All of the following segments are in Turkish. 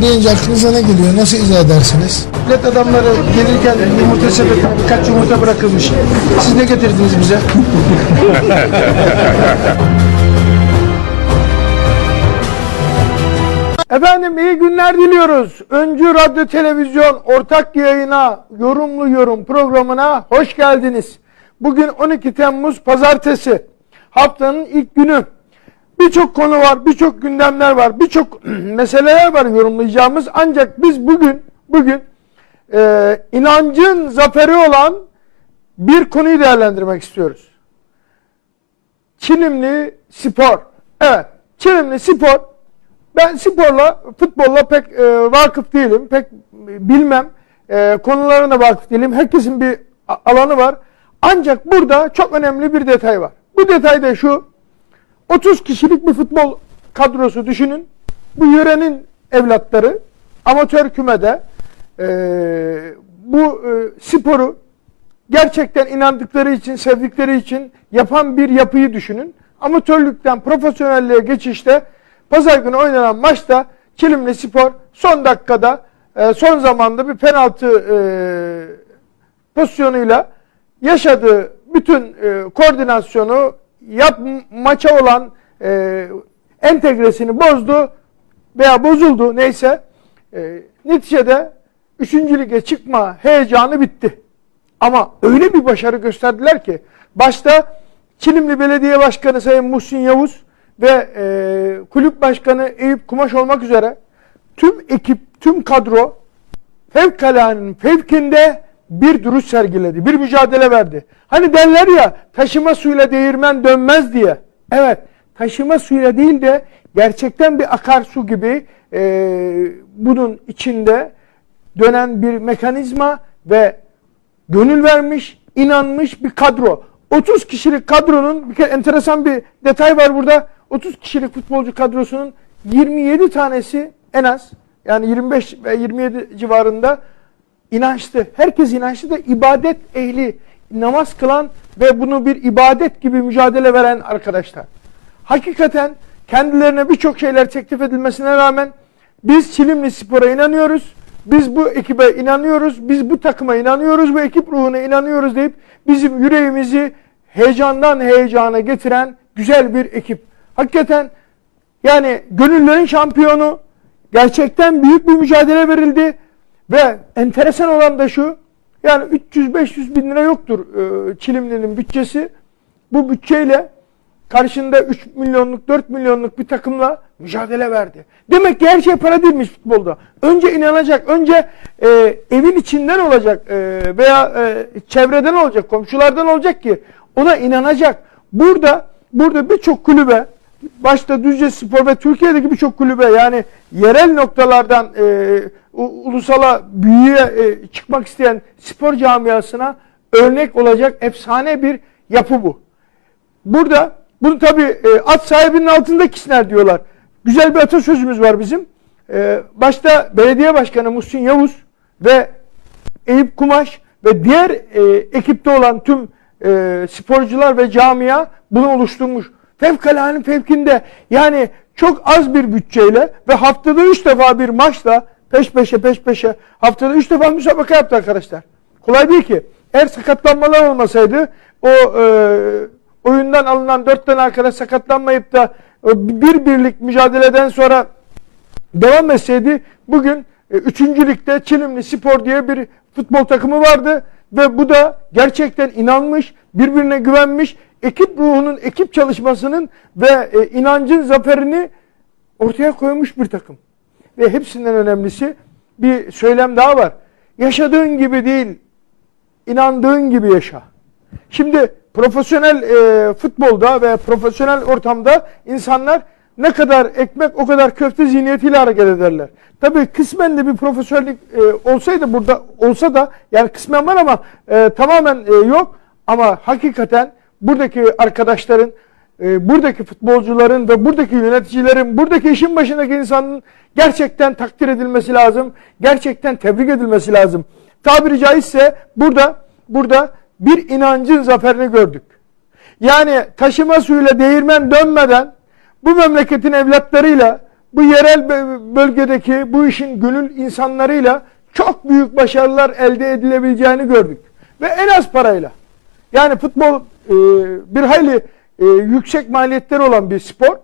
deyince aklınıza ne geliyor? Nasıl izah edersiniz? Millet adamları gelirken yumurta sepetine birkaç yumurta bırakılmış. Siz ne getirdiniz bize? Efendim iyi günler diliyoruz. Öncü Radyo Televizyon ortak yayına yorumlu yorum programına hoş geldiniz. Bugün 12 Temmuz Pazartesi. Haftanın ilk günü. Birçok konu var, birçok gündemler var, birçok meseleler var yorumlayacağımız. Ancak biz bugün bugün e, inancın zaferi olan bir konuyu değerlendirmek istiyoruz. Çilimli spor. Evet, Çilimli spor. Ben sporla, futbolla pek e, vakıf değilim, pek bilmem. E, konularına vakıf değilim. Herkesin bir alanı var. Ancak burada çok önemli bir detay var. Bu detay da şu. 30 kişilik bir futbol kadrosu düşünün. Bu yörenin evlatları amatör kümede e, bu e, sporu gerçekten inandıkları için, sevdikleri için yapan bir yapıyı düşünün. Amatörlükten profesyonelliğe geçişte pazar günü oynanan maçta Kilimli Spor son dakikada e, son zamanda bir penaltı e, pozisyonuyla yaşadığı bütün e, koordinasyonu yap maça olan e, entegresini bozdu veya bozuldu neyse e, neticede 3. lige çıkma heyecanı bitti. Ama öyle bir başarı gösterdiler ki başta Çilimli Belediye Başkanı Sayın Muhsin Yavuz ve e, kulüp başkanı Eyüp Kumaş olmak üzere tüm ekip, tüm kadro fevkaladenin fevkinde bir duruş sergiledi, bir mücadele verdi. Hani derler ya taşıma suyla değirmen dönmez diye. Evet taşıma suyla değil de gerçekten bir akarsu gibi e, bunun içinde dönen bir mekanizma ve gönül vermiş, inanmış bir kadro. 30 kişilik kadronun bir kere enteresan bir detay var burada. 30 kişilik futbolcu kadrosunun 27 tanesi en az yani 25 ve 27 civarında inançlı. Herkes inançlı da ibadet ehli, namaz kılan ve bunu bir ibadet gibi mücadele veren arkadaşlar. Hakikaten kendilerine birçok şeyler teklif edilmesine rağmen biz Çilimli Spor'a inanıyoruz. Biz bu ekibe inanıyoruz. Biz bu takıma inanıyoruz. Bu ekip ruhuna inanıyoruz deyip bizim yüreğimizi heyecandan heyecana getiren güzel bir ekip. Hakikaten yani gönüllerin şampiyonu gerçekten büyük bir mücadele verildi ve enteresan olan da şu yani 300-500 bin lira yoktur e, Çilimli'nin bütçesi. Bu bütçeyle karşında 3 milyonluk 4 milyonluk bir takımla mücadele verdi. Demek ki her şey para değilmiş futbolda. Önce inanacak, önce e, evin içinden olacak e, veya e, çevreden olacak, komşulardan olacak ki ona inanacak. Burada burada birçok kulübe başta Düzce Spor ve Türkiye'deki birçok kulübe yani yerel noktalardan e, ulusala büyüye e, çıkmak isteyen spor camiasına örnek olacak efsane bir yapı bu. Burada bunu tabi e, at sahibinin altında kişiler diyorlar. Güzel bir atasözümüz var bizim. E, başta belediye başkanı Muhsin Yavuz ve Eyüp Kumaş ve diğer e, ekipte olan tüm e, sporcular ve camia bunu oluşturmuş. Fevkaladenin fevkinde yani çok az bir bütçeyle ve haftada üç defa bir maçla peş peşe peş peşe haftada üç defa müsabaka yaptı arkadaşlar. Kolay değil ki. Eğer sakatlanmalar olmasaydı o e, oyundan alınan dört tane arkadaş sakatlanmayıp da e, bir birlik mücadeleden sonra devam etseydi bugün e, 3. ligde Çilimli Spor diye bir futbol takımı vardı ve bu da gerçekten inanmış, birbirine güvenmiş, ekip ruhunun, ekip çalışmasının ve e, inancın zaferini ortaya koymuş bir takım. Ve hepsinden önemlisi bir söylem daha var. Yaşadığın gibi değil, inandığın gibi yaşa. Şimdi profesyonel e, futbolda ve profesyonel ortamda insanlar ne kadar ekmek o kadar köfte zihniyetiyle hareket ederler. Tabii kısmen de bir profesyonellik e, olsaydı burada olsa da yani kısmen var ama e, tamamen e, yok. Ama hakikaten buradaki arkadaşların, e, buradaki futbolcuların ve buradaki yöneticilerin, buradaki işin başındaki insanın gerçekten takdir edilmesi lazım. Gerçekten tebrik edilmesi lazım. Tabiri caizse burada burada bir inancın zaferini gördük. Yani taşıma suyuyla değirmen dönmeden bu memleketin evlatlarıyla bu yerel bö- bölgedeki bu işin gönül insanlarıyla çok büyük başarılar elde edilebileceğini gördük. Ve en az parayla. Yani futbol e, bir hayli e, yüksek maliyetleri olan bir spor.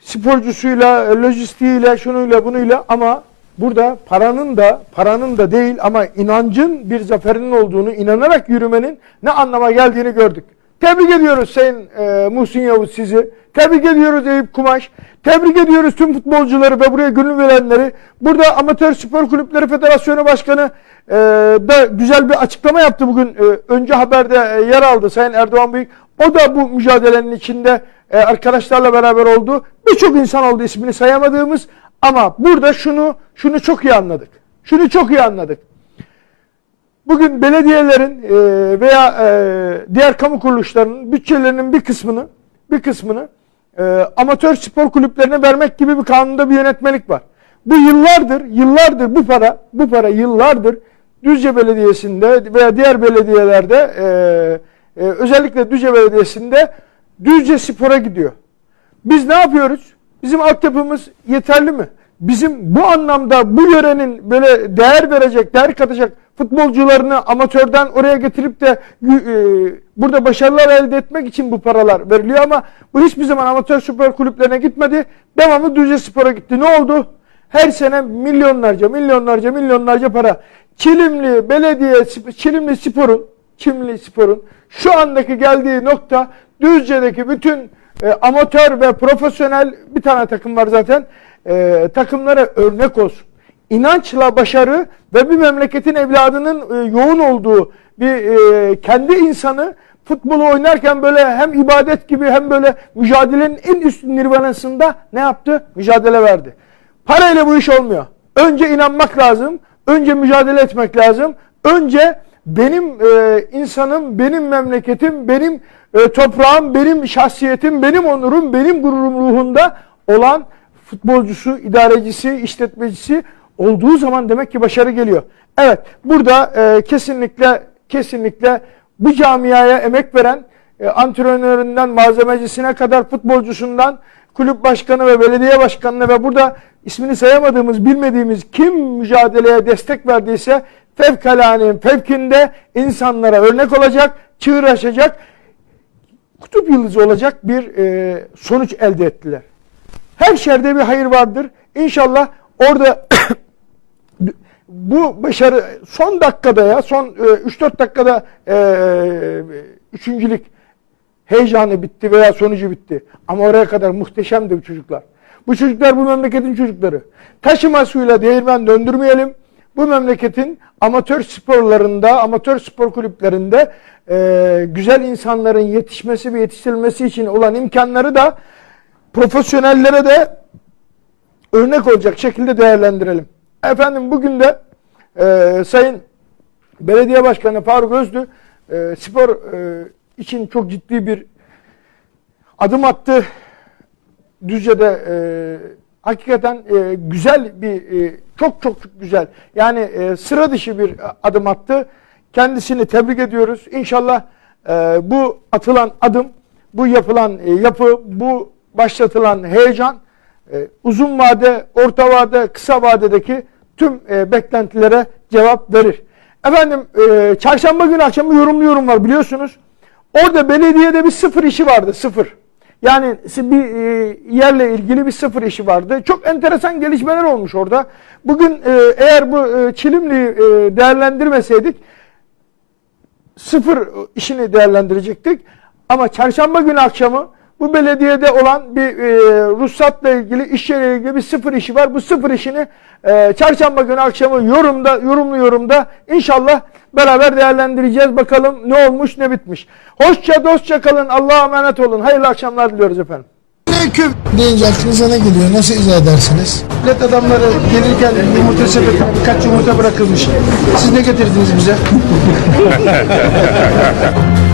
Sporcusuyla, lojistiğiyle, şunuyla, bunuyla ama burada paranın da paranın da değil ama inancın bir zaferinin olduğunu, inanarak yürümenin ne anlama geldiğini gördük. Tebrik ediyoruz Sayın e, Muhsin Yavuz sizi. Tebrik ediyoruz Eyüp Kumaş. Tebrik ediyoruz tüm futbolcuları ve buraya gönül verenleri. Burada Amatör Spor Kulüpleri Federasyonu Başkanı e, da güzel bir açıklama yaptı bugün. E, önce haberde e, yer aldı Sayın Erdoğan Büyük. O da bu mücadelenin içinde e, arkadaşlarla beraber oldu. Birçok insan oldu ismini sayamadığımız ama burada şunu şunu çok iyi anladık. Şunu çok iyi anladık. Bugün belediyelerin e, veya e, diğer kamu kuruluşlarının bütçelerinin bir kısmını bir kısmını e, amatör spor kulüplerine vermek gibi bir kanunda bir yönetmelik var. Bu yıllardır, yıllardır bu para, bu para yıllardır Düzce Belediyesi'nde veya diğer belediyelerde özellikle Düzce Belediyesi'nde Düzce Spor'a gidiyor. Biz ne yapıyoruz? Bizim altyapımız yeterli mi? Bizim bu anlamda bu yörenin böyle değer verecek, değer katacak futbolcularını amatörden oraya getirip de e, burada başarılar elde etmek için bu paralar veriliyor ama bu hiçbir zaman amatör spor kulüplerine gitmedi. Devamlı Düzce Spor'a gitti. Ne oldu? Her sene milyonlarca, milyonlarca, milyonlarca para. Çilimli Belediye, Çilimli Spor'un, Çilimli Spor'un şu andaki geldiği nokta Düzce'deki bütün e, amatör ve profesyonel bir tane takım var zaten. E, takımlara örnek olsun. İnançla başarı ve bir memleketin evladının e, yoğun olduğu bir e, kendi insanı futbolu oynarken böyle hem ibadet gibi hem böyle mücadelenin en üst nirvanasında ne yaptı? Mücadele verdi. Parayla bu iş olmuyor. Önce inanmak lazım. Önce mücadele etmek lazım. Önce benim e, insanım, benim memleketim, benim e, toprağım, benim şahsiyetim, benim onurum, benim gururum ruhunda olan futbolcusu, idarecisi, işletmecisi olduğu zaman demek ki başarı geliyor. Evet, burada e, kesinlikle kesinlikle bu camiaya emek veren e, antrenöründen malzemecisine kadar futbolcusundan kulüp başkanı ve belediye başkanına ve burada ismini sayamadığımız, bilmediğimiz kim mücadeleye destek verdiyse fevkalanenin fevkinde insanlara örnek olacak, çığır açacak, kutup yıldızı olacak bir e, sonuç elde ettiler. Her şerde bir hayır vardır. İnşallah orada bu başarı son dakikada ya son e, 3-4 dakikada e, üçüncülük heyecanı bitti veya sonucu bitti. Ama oraya kadar muhteşemdi bu çocuklar. Bu çocuklar bu memleketin çocukları. Taşıma suyla değirmen döndürmeyelim. Bu memleketin amatör sporlarında, amatör spor kulüplerinde e, güzel insanların yetişmesi ve yetiştirilmesi için olan imkanları da profesyonellere de örnek olacak şekilde değerlendirelim. Efendim bugün de e, Sayın Belediye Başkanı Faruk Özdü e, spor e, için çok ciddi bir adım attı. Düzce'de e, hakikaten e, güzel bir e, çok çok çok güzel yani e, sıra dışı bir adım attı. Kendisini tebrik ediyoruz. İnşallah e, bu atılan adım, bu yapılan e, yapı, bu başlatılan heyecan e, uzun vade, orta vade, kısa vadedeki tüm e, beklentilere cevap verir. Efendim e, çarşamba günü akşamı yorumluyorum var biliyorsunuz. Orada belediyede bir sıfır işi vardı sıfır. Yani bir yerle ilgili bir sıfır işi vardı. Çok enteresan gelişmeler olmuş orada. Bugün eğer bu e, Çilimli'yi e, değerlendirmeseydik sıfır işini değerlendirecektik. Ama çarşamba günü akşamı bu belediyede olan bir e, ruhsatla ilgili, iş yeriyle ilgili bir sıfır işi var. Bu sıfır işini e, çarşamba günü akşamı yorumda, yorumlu yorumda inşallah beraber değerlendireceğiz. Bakalım ne olmuş ne bitmiş. Hoşça dostça kalın. Allah'a emanet olun. Hayırlı akşamlar diliyoruz efendim. Aleyküm deyince aklınıza ne geliyor? Nasıl izah edersiniz? Millet adamları gelirken yumurta sepetine birkaç yumurta bırakılmış. Siz ne getirdiniz bize?